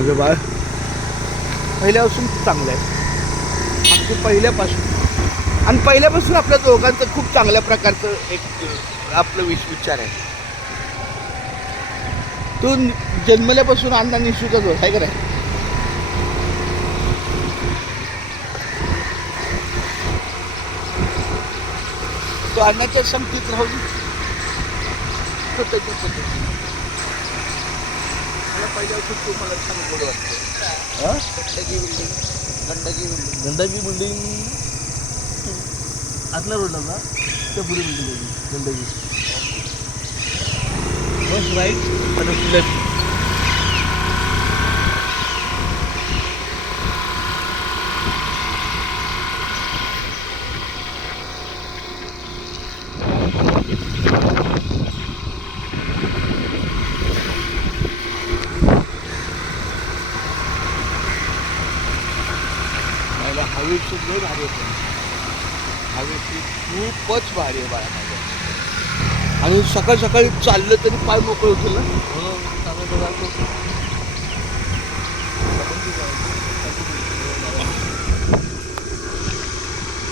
माझं बाळ पहिल्यापासून चांगलं आहे, अगदी पहिल्यापासून. आणि पहिल्यापासून आपल्या दोघांचं खूप चांगल्या प्रकारचं एक आपलं विचार आहे. तू जन्मल्यापासून अण्णा निशूचाच होत आहे का नाही? तो अण्णाच्या संगतीत राहून त्याच्या पद्धतीने मला पहिल्यापासून तू मला छान गोड वाटतं. गंडकी बिल्डिंग आतल्या रोडला ना त्या पुढे बिल्डिंग होती गंडकी. फर्स्ट राईट आणि लेफ्ट. हवेची लय भारी होते, हवेची खूपच भारी आहे बाळा माझ्या. आणि सकाळी सकाळी चाललं तरी पाय मोकळे होतील ना.